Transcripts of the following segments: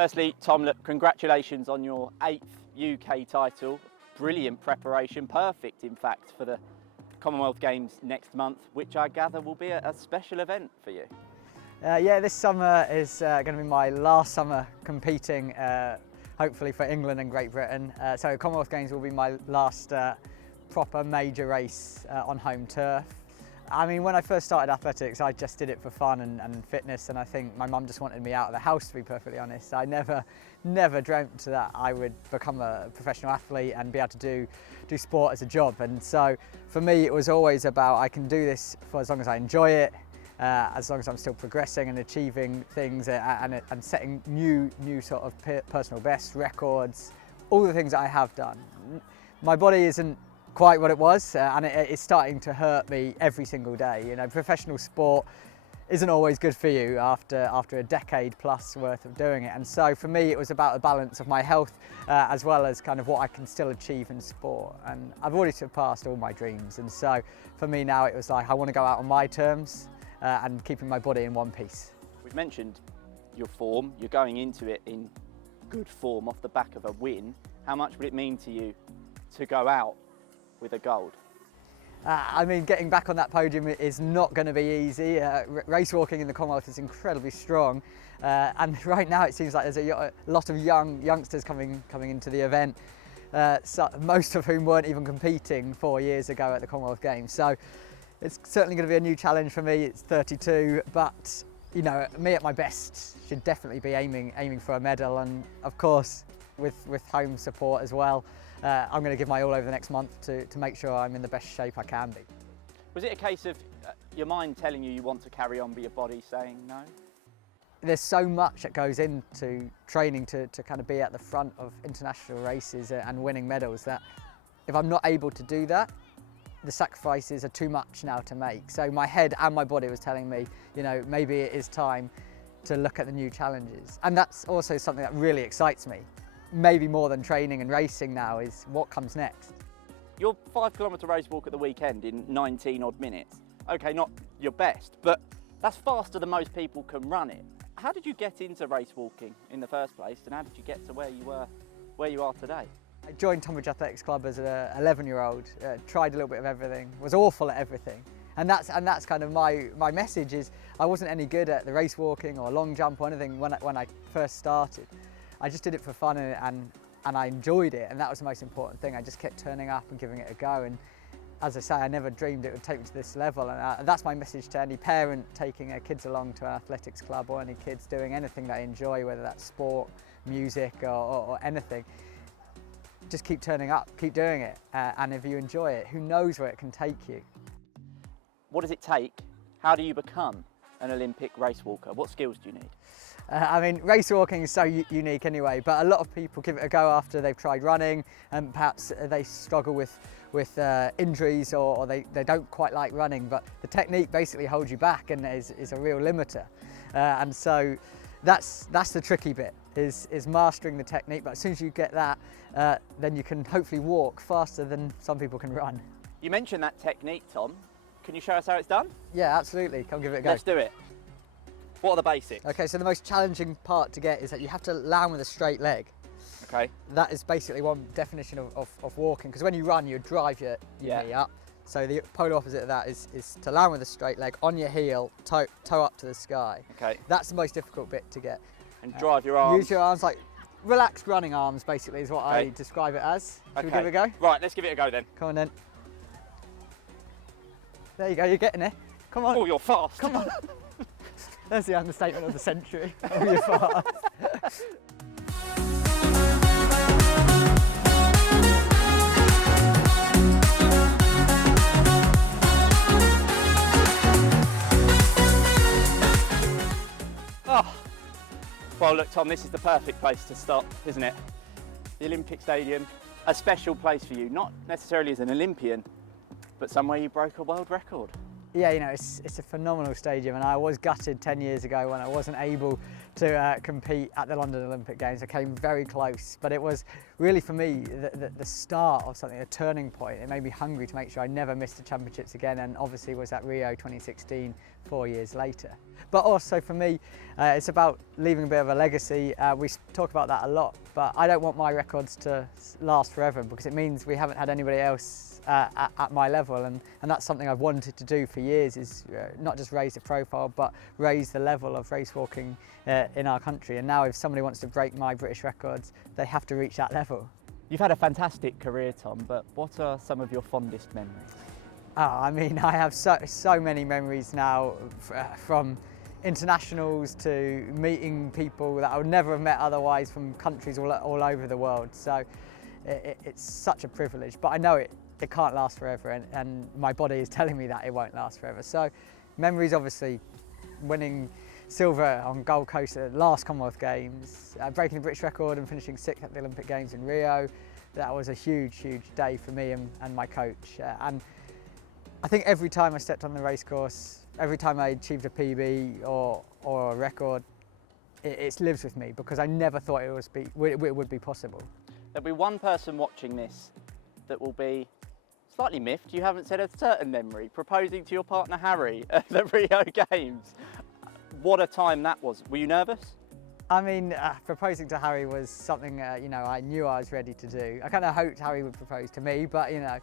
Firstly, Tom, look, congratulations on your 8th UK title. Brilliant preparation, perfect in fact for the Commonwealth Games next month, which I gather will be a special event for you. Yeah, this summer is going to be my last summer competing, hopefully for England and Great Britain. So Commonwealth Games will be my last proper major race on home turf. I mean, when I first started athletics, I just did it for fun and fitness, and I think my mum just wanted me out of the house, to be perfectly honest. I never dreamt that I would become a professional athlete and be able to do sport as a job. And so for me, it was always about I can do this for as long as I enjoy it, as long as I'm still progressing and achieving things and setting new sort of personal best records, all the things that I have done. My body isn't quite what it was, and it's starting to hurt me every single day. You know, professional sport isn't always good for you after a decade plus worth of doing it. And so for me, it was about the balance of my health as well as kind of what I can still achieve in sport. And I've already surpassed all my dreams. And so for me now, it was like I want to go out on my terms and keeping my body in one piece. We've mentioned your form. You're going into it in good form off the back of a win. How much would it mean to you to go out with a gold? I mean, getting back on that podium is not going to be easy. Race walking in the Commonwealth is incredibly strong, and right now it seems like there's a lot of youngsters coming into the event, so most of whom weren't even competing 4 years ago at the Commonwealth Games. So it's certainly going to be a new challenge for me. It's 32, but you know, me at my best should definitely be aiming for a medal, and of course with home support as well. I'm going to give my all over the next month to make sure I'm in the best shape I can be. Was it a case of your mind telling you want to carry on but your body saying no? There's so much that goes into training to kind of be at the front of international races and winning medals that if I'm not able to do that, the sacrifices are too much now to make. So my head and my body was telling me, you know, maybe it is time to look at the new challenges. And that's also something that really excites me. Maybe more than training and racing now is what comes next. Your 5 kilometre race walk at the weekend in 19 odd minutes. Okay, not your best, but that's faster than most people can run it. How did you get into race walking in the first place, and how did you get to where you are today? I joined Tonbridge Athletics Club as an 11-year-old, tried a little bit of everything, was awful at everything. And that's kind of my message is I wasn't any good at the race walking or long jump or anything when I first started. I just did it for fun and I enjoyed it, and that was the most important thing. I just kept turning up and giving it a go, and as I say, I never dreamed it would take me to this level, and that's my message to any parent taking their kids along to an athletics club or any kids doing anything they enjoy, whether that's sport, music or anything. Just keep turning up, keep doing it, and if you enjoy it, who knows where it can take you. What does it take? How do you become an Olympic race walker? What skills do you need? I mean, race walking is so unique anyway, but a lot of people give it a go after they've tried running, and perhaps they struggle with injuries or they don't quite like running, but the technique basically holds you back and is a real limiter. And so that's the tricky bit, is mastering the technique, but as soon as you get that, then you can hopefully walk faster than some people can run. You mentioned that technique, Tom. Can you show us how it's done? Yeah, absolutely. Come give it a go. Let's do it. What are the basics? Okay, so the most challenging part to get is that you have to land with a straight leg. Okay. That is basically one definition of walking, because when you run, you drive your knee up. So the polar opposite of that is to land with a straight leg on your heel, toe up to the sky. Okay. That's the most difficult bit to get. And drive your arms. Use your arms like relaxed running arms, basically, is what I describe it as. Should we give it a go? Right, let's give it a go then. Come on then. There you go, you're getting it. Come on. Oh, you're fast. Come on. There's the understatement of the century. Oh, you're fast. Oh. Well, look, Tom, this is the perfect place to stop, isn't it? The Olympic Stadium, a special place for you, not necessarily as an Olympian, but somewhere you broke a world record. Yeah, you know, it's a phenomenal stadium, and I was gutted 10 years ago when I wasn't able to compete at the London Olympic Games. I came very close, but it was really for me the start of something, a turning point. It made me hungry to make sure I never missed the championships again, and obviously was at Rio 2016 4 years later. But also for me, it's about leaving a bit of a legacy. We talk about that a lot, but I don't want my records to last forever, because it means we haven't had anybody else at my level, and that's something I've wanted to do for years, is not just raise the profile but raise the level of race walking in our country. And now if somebody wants to break my British records, they have to reach that level. You've had a fantastic career, Tom, but what are some of your fondest memories? Oh, I mean, I have so many memories now, from internationals to meeting people that I would never have met otherwise from countries all over the world. So it's such a privilege, but I know it can't last forever, and my body is telling me that it won't last forever. So memories, obviously, winning silver on Gold Coast at the last Commonwealth Games, breaking the British record and finishing 6th at the Olympic Games in Rio. That was a huge day for me and my coach. And I think every time I stepped on the race course, every time I achieved a PB or a record, it lives with me, because I never thought it would be possible. There'll be one person watching this that will be slightly miffed. You haven't said a certain memory, proposing to your partner Harry at the Rio Games. What a time that was. Were you nervous? I mean, proposing to Harry was something you know, I knew I was ready to do. I kind of hoped Harry would propose to me, but you know,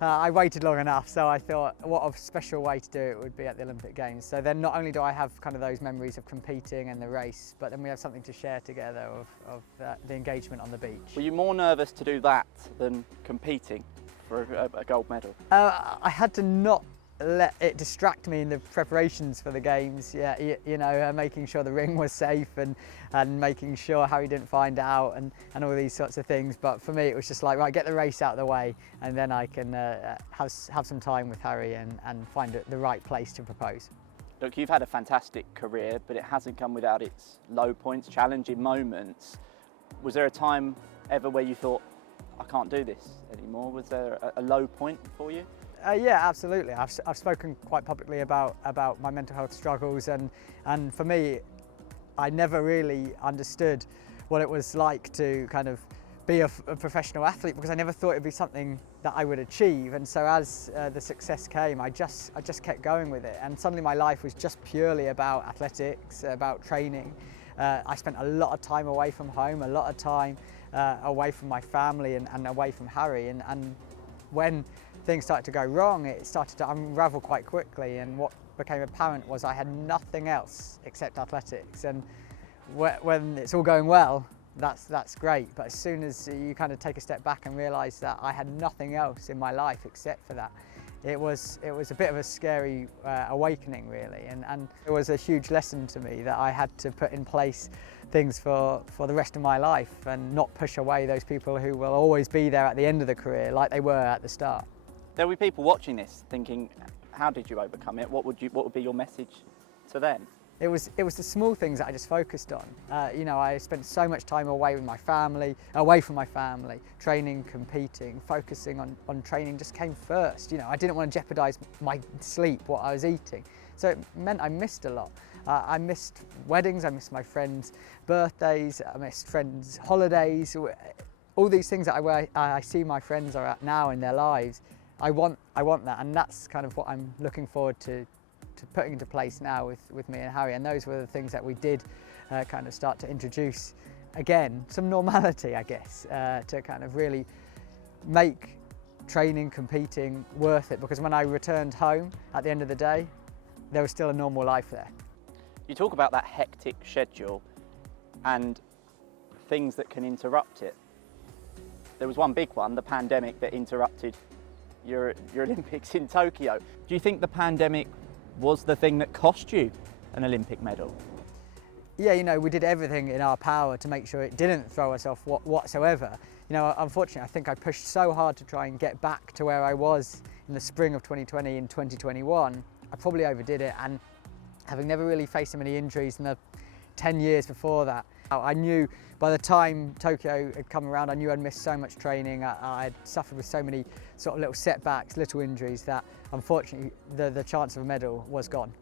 I waited long enough, so I thought what a special way to do it would be at the Olympic Games. So then not only do I have kind of those memories of competing and the race, but then we have something to share together of the engagement on the beach. Were you more nervous to do that than competing for a gold medal? I had to not let it distract me in the preparations for the games. Yeah, you know, making sure the ring was safe and making sure Harry didn't find out and all these sorts of things. But for me, it was just like, right, get the race out of the way, and then I can have some time with Harry and find the right place to propose. Look, you've had a fantastic career, but it hasn't come without its low points, challenging moments. Was there a time ever where you thought, I can't do this anymore? Was there a low point for you? Yeah, absolutely. I've spoken quite publicly about my mental health struggles, and for me, I never really understood what it was like to kind of be a professional athlete, because I never thought it'd be something that I would achieve. And so as the success came, I just kept going with it, and suddenly my life was just purely about athletics, about training. I spent a lot of time away from home, a lot of time away from my family and away from Harry, and when things started to go wrong, it started to unravel quite quickly, and what became apparent was I had nothing else except athletics. And when it's all going well, that's great, but as soon as you kind of take a step back and realise that I had nothing else in my life except for that, it was a bit of a scary awakening, really, and it was a huge lesson to me that I had to put in place things for the rest of my life and not push away those people who will always be there at the end of the career like they were at the start. There'll be people watching this thinking, how did you overcome it? What would be your message to them? It was the small things that I just focused on. You know, I spent so much time away from my family, training, competing, focusing on training just came first. You know, I didn't want to jeopardise my sleep, what I was eating. So it meant I missed a lot. I missed weddings, I missed my friends' birthdays, I missed friends' holidays. All these things that I see my friends are at now in their lives. I want that, and that's kind of what I'm looking forward to putting into place now with me and Harry. And those were the things that we did kind of start to introduce again, some normality, I guess, to kind of really make training, competing worth it, because when I returned home at the end of the day, there was still a normal life there. You talk about that hectic schedule and things that can interrupt it. There was one big one, the pandemic, that interrupted your Olympics in Tokyo. Do you think the pandemic was the thing that cost you an Olympic medal? Yeah, you know, we did everything in our power to make sure it didn't throw us off whatsoever. You know, unfortunately, I think I pushed so hard to try and get back to where I was in the spring of 2020 and 2021. I probably overdid it, and having never really faced so many injuries in the 10 years before that, I knew by the time Tokyo had come around, I knew I'd missed so much training. I'd suffered with so many sort of little setbacks, little injuries, that unfortunately the chance of a medal was gone.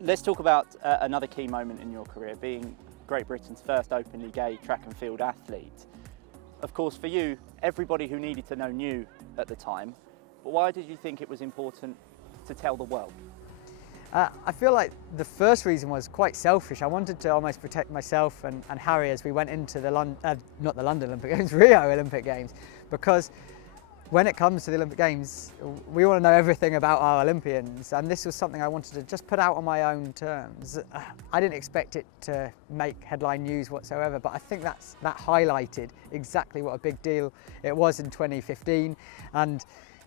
Let's talk about another key moment in your career, being Great Britain's first openly gay track and field athlete. Of course, for you, everybody who needed to know knew at the time, but why did you think it was important to tell the world? I feel like the first reason was quite selfish. I wanted to almost protect myself and Harry as we went into the not the London Olympic Games, Rio Olympic Games, because when it comes to the Olympic Games, we want to know everything about our Olympians, and this was something I wanted to just put out on my own terms. I didn't expect it to make headline news whatsoever, but I think that highlighted exactly what a big deal it was in 2015, and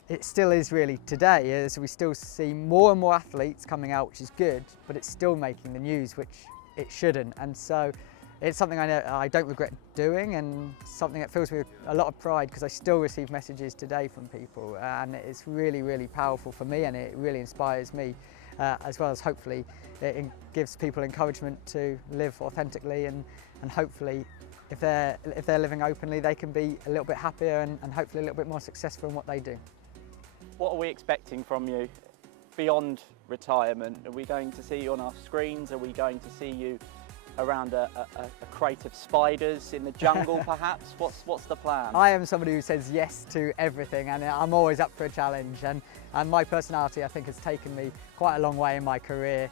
it still is really today, as we still see more and more athletes coming out, which is good, but it's still making the news, which it shouldn't. And so it's something I know I don't regret doing, and something that fills me with a lot of pride, because I still receive messages today from people, and it's really, really powerful for me, and it really inspires me, as well as hopefully it gives people encouragement to live authentically, and hopefully if they're living openly, they can be a little bit happier and hopefully a little bit more successful in what they do. What are we expecting from you beyond retirement? Are we going to see you on our screens? Are we going to see you around a crate of spiders in the jungle perhaps? What's the plan? I am somebody who says yes to everything, and I'm always up for a challenge, and my personality, I think, has taken me quite a long way in my career,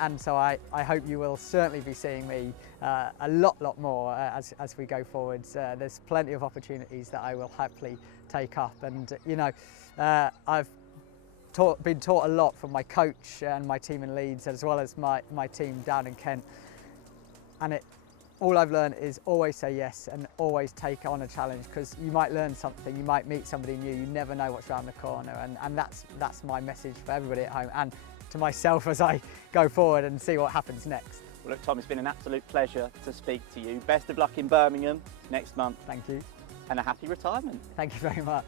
and so I hope you will certainly be seeing me a lot more as we go forwards. There's plenty of opportunities that I will happily take up, and you know, I've been taught a lot from my coach and my team in Leeds, as well as my team down in Kent. And all I've learned is always say yes and always take on a challenge, because you might learn something, you might meet somebody new, you never know what's around the corner, and that's my message for everybody at home and to myself as I go forward and see what happens next. Well, look, Tom, it's been an absolute pleasure to speak to you. Best of luck in Birmingham next month. Thank you. And a happy retirement. Thank you very much.